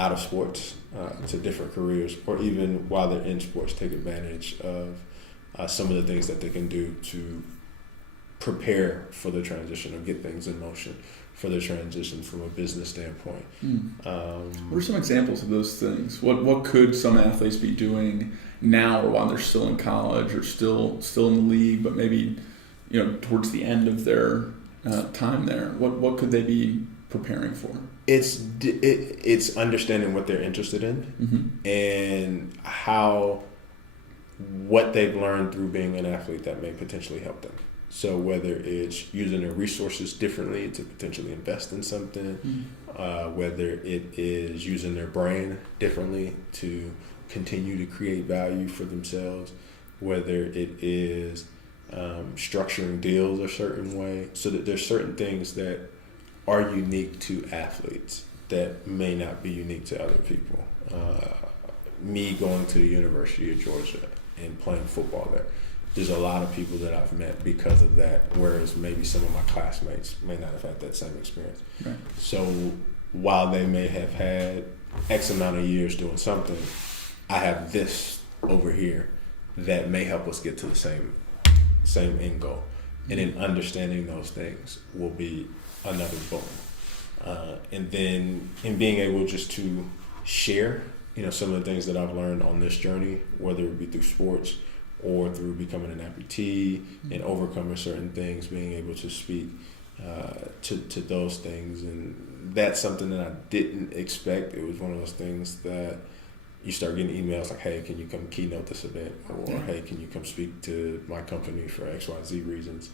out of sports to different careers, or even while they're in sports, take advantage of some of the things that they can do to prepare for the transition or get things in motion for the transition from a business standpoint. What are some examples of those things? What could some athletes be doing now, or while they're still in college or still in the league, but maybe towards the end of their time there? What could they be preparing for? It's understanding what they're interested in and how what they've learned through being an athlete that may potentially help them. So whether it's using their resources differently to potentially invest in something, whether it is using their brain differently to continue to create value for themselves, whether it is structuring deals a certain way, so that there's certain things that are unique to athletes that may not be unique to other people. Me going to the University of Georgia and playing football there's a lot of people that I've met because of that, whereas maybe some of my classmates may not have had that same experience. Right. So while they may have had X amount of years doing something, I have this over here that may help us get to the same end goal. And in understanding those things will be another goal. And then in being able just to share, some of the things that I've learned on this journey, whether it be through sports or through becoming an amputee and overcoming certain things, being able to speak to those things. And that's something that I didn't expect. It was one of those things that you start getting emails like, hey, can you come keynote this event? Or, hey, can you come speak to my company for XYZ reasons?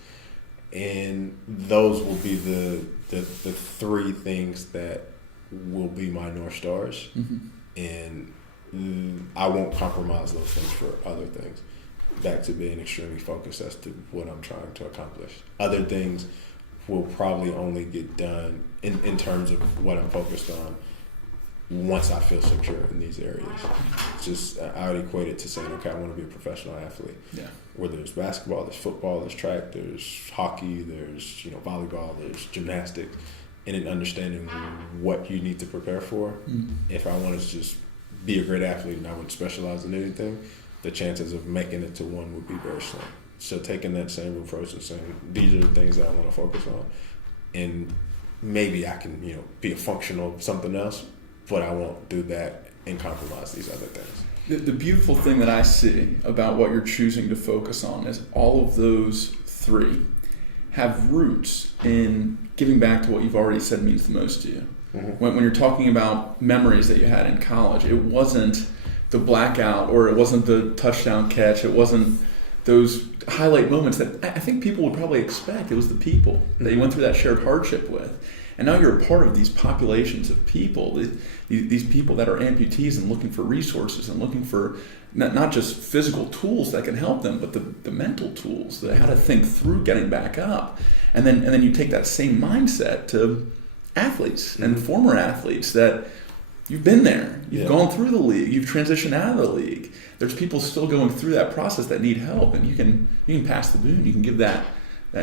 And those will be the three things that will be my North Stars. And I won't compromise those things for other things. Back to being extremely focused as to what I'm trying to accomplish. Other things will probably only get done in terms of what I'm focused on once I feel secure in these areas. Just I would equate it to saying, okay, I want to be a professional athlete. Yeah. Whether there's basketball, there's football, there's track, there's hockey, there's volleyball, there's gymnastics, and in understanding what you need to prepare for. If I wanted to just be a great athlete and I would specialize in anything, the chances of making it to one would be very slim. So taking that same approach and saying, these are the things that I want to focus on, and maybe I can, be a functional something else, but I won't do that and compromise these other things. The beautiful thing that I see about what you're choosing to focus on is all of those three have roots in giving back to what you've already said means the most to you. When you're talking about memories that you had in college, it wasn't the blackout, or it wasn't the touchdown catch, it wasn't those highlight moments that I think people would probably expect. It was the people that you went through that shared hardship with. And now you're a part of these populations of people, these people that are amputees and looking for resources and looking for not just physical tools that can help them, but the mental tools, how to think through getting back up. And then you take that same mindset to athletes and former athletes that you've been there, you've gone through the league, you've transitioned out of the league. There's people still going through that process that need help, and you can pass the boon. You can give that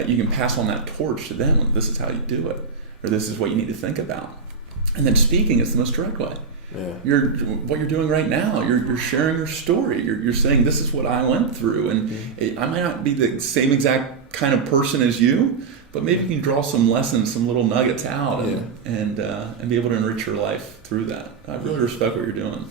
you can pass on that torch to them. This is how you do it, or this is what you need to think about. And then speaking is the most direct way. Yeah. What you're doing right now. You're sharing your story. You're saying, this is what I went through, and I might not be the same exact kind of person as you, but maybe you can draw some lessons, some little nuggets out, and be able to enrich your life through that. I really respect what you're doing.